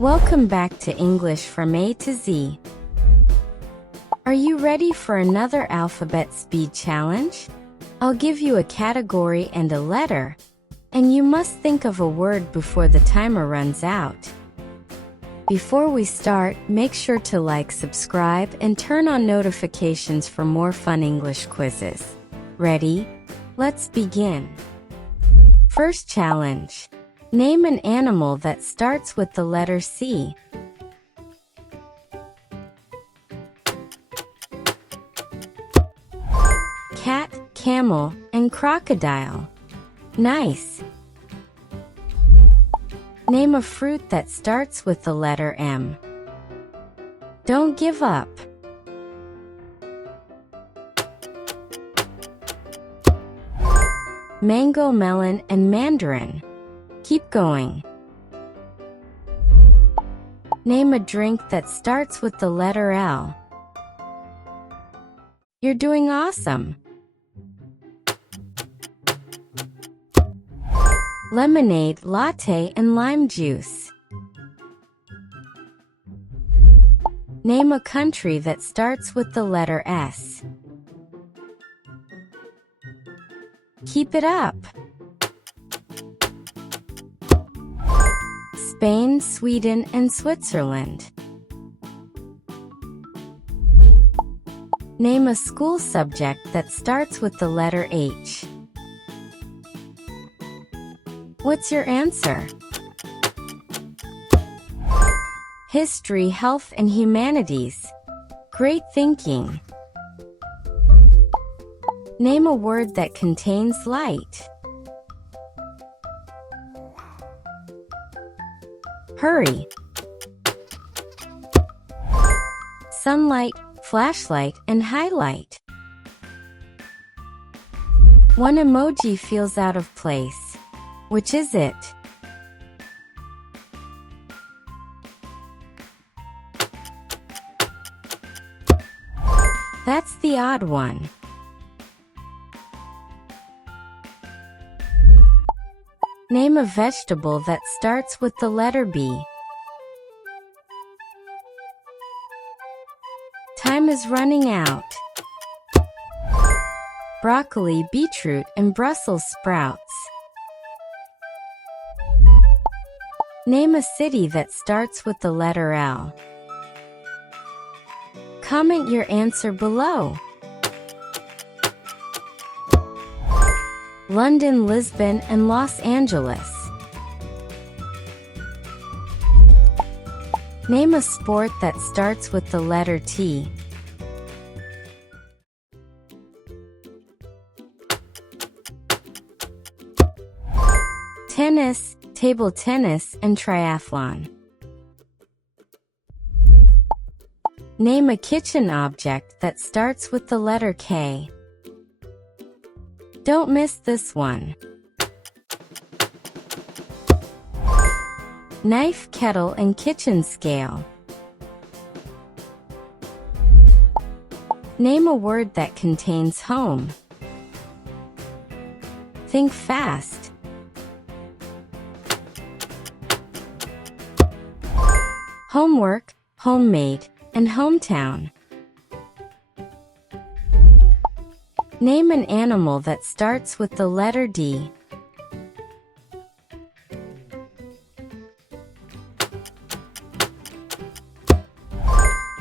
Welcome back to English from A to Z. Are you ready for another alphabet speed challenge? I'll give you a category and a letter, and you must think of a word before the timer runs out. Before we start, make sure to like, subscribe, and turn on notifications for more fun English quizzes. Ready? Let's begin. First challenge. Name an animal that starts with the letter C. Cat, camel, and crocodile. Nice. Name a fruit that starts with the letter M. Don't give up. Mango, melon, and mandarin. Keep going. Name a drink that starts with the letter L. You're doing awesome. Lemonade, latte, and lime juice. Name a country that starts with the letter S. Keep it up. Spain, Sweden, and Switzerland. Name a school subject that starts with the letter H. What's your answer? History, health, and humanities. Great thinking. Name a word that contains light. Hurry. Sunlight, flashlight, and highlight. One emoji feels out of place. Which is it? That's the odd one. Name a vegetable that starts with the letter B. Time is running out. Broccoli, beetroot, and Brussels sprouts. Name a city that starts with the letter L. Comment your answer below. London, Lisbon, and Los Angeles. Name a sport that starts with the letter T. Tennis, table tennis, and triathlon. Name a kitchen object that starts with the letter K. Don't miss this one. Knife, kettle, and kitchen scale. Name a word that contains home. Think fast. Homework, homemade, and hometown. Name an animal that starts with the letter D.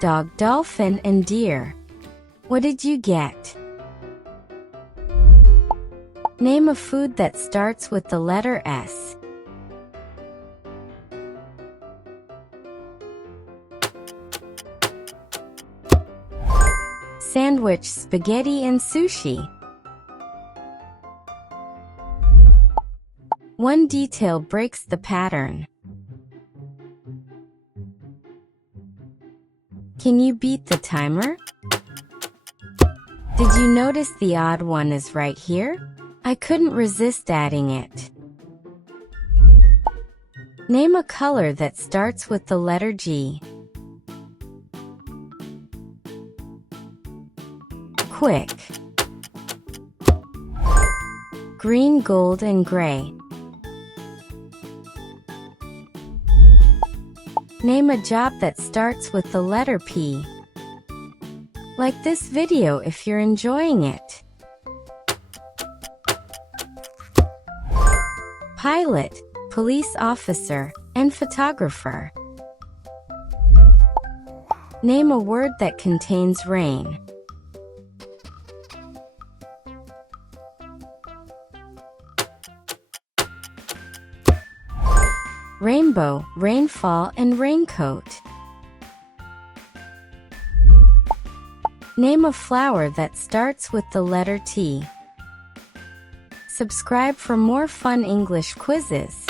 Dog, dolphin, and deer. What did you get? Name a food that starts with the letter S. Sandwich, spaghetti, and sushi. One detail breaks the pattern. Can you beat the timer? Did you notice the odd one is right here? I couldn't resist adding it. Name a color that starts with the letter G. Quick. Green, gold, and gray. Name a job that starts with the letter P. Like this video if you're enjoying it. Pilot, police officer, and photographer. Name a word that contains rain. Rainbow, rainfall, and raincoat. Name a flower that starts with the letter T. Subscribe for more fun English quizzes.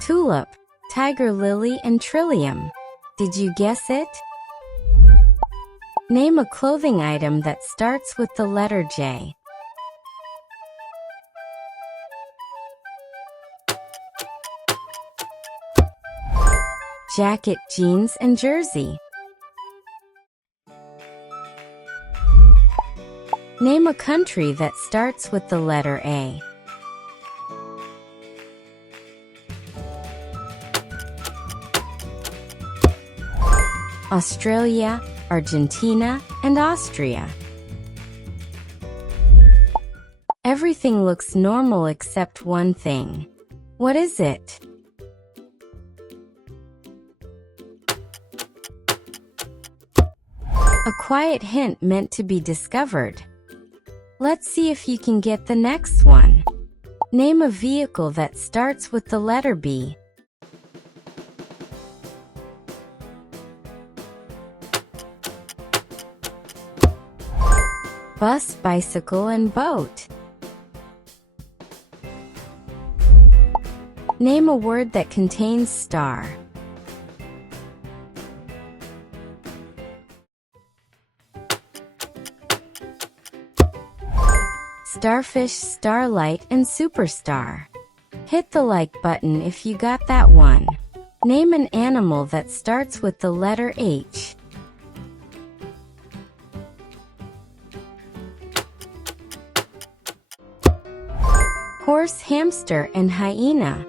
Tulip, tiger lily, and trillium. Did you guess it? Name a clothing item that starts with the letter J. Jacket, jeans, and jersey. Name a country that starts with the letter A. Australia, Argentina, and Austria. Everything looks normal except one thing. What is it? A quiet hint meant to be discovered. Let's see if you can get the next one. Name a vehicle that starts with the letter B. Bus, bicycle, and boat. Name a word that contains star. Starfish, starlight, and superstar. Hit the like button if you got that one. Name an animal that starts with the letter H. Horse, hamster, and hyena.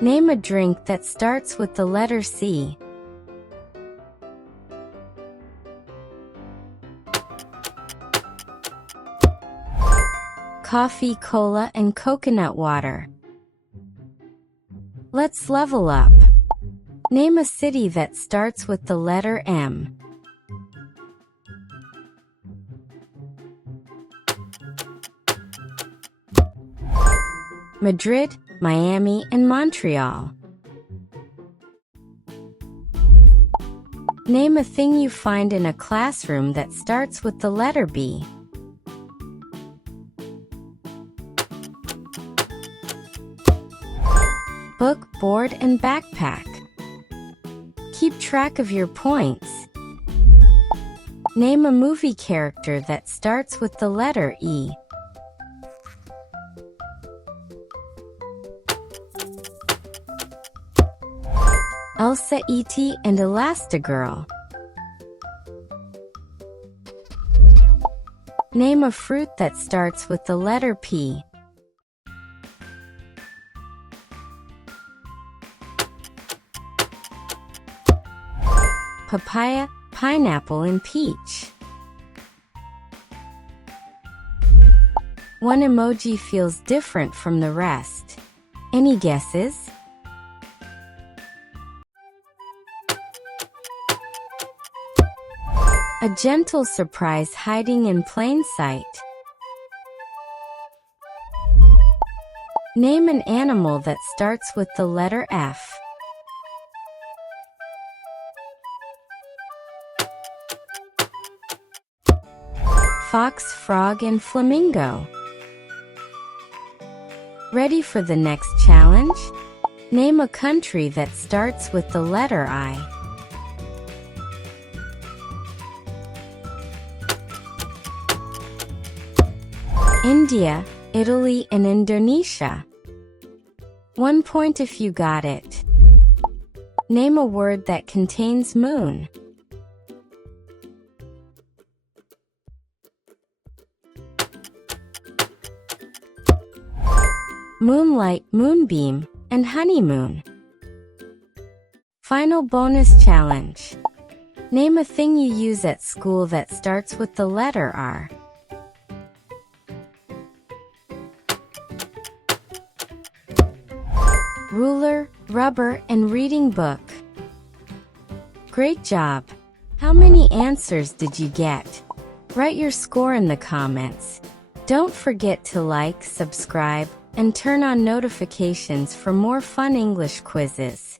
Name a drink that starts with the letter C. Coffee, cola, and coconut water. Let's level up. Name a city that starts with the letter M. Madrid, Miami, and Montreal. Name a thing you find in a classroom that starts with the letter B. Book, board, and backpack. Keep track of your points. Name a movie character that starts with the letter E. Elsa, E.T., and Elastigirl. Name a fruit that starts with the letter P. Papaya, pineapple, and peach. One emoji feels different from the rest. Any guesses? A gentle surprise hiding in plain sight. Name an animal that starts with the letter F. Fox, frog, and flamingo. Ready for the next challenge? Name a country that starts with the letter I. India, Italy, and Indonesia. 1 point if you got it. Name a word that contains moon. moonlight, moonbeam, and honeymoon. Final bonus challenge. Name a thing you use at school that starts with the letter R. Ruler, rubber, and reading book. Great job! How many answers did you get? Write your score in the comments. Don't forget to like, subscribe, and turn on notifications for more fun English quizzes.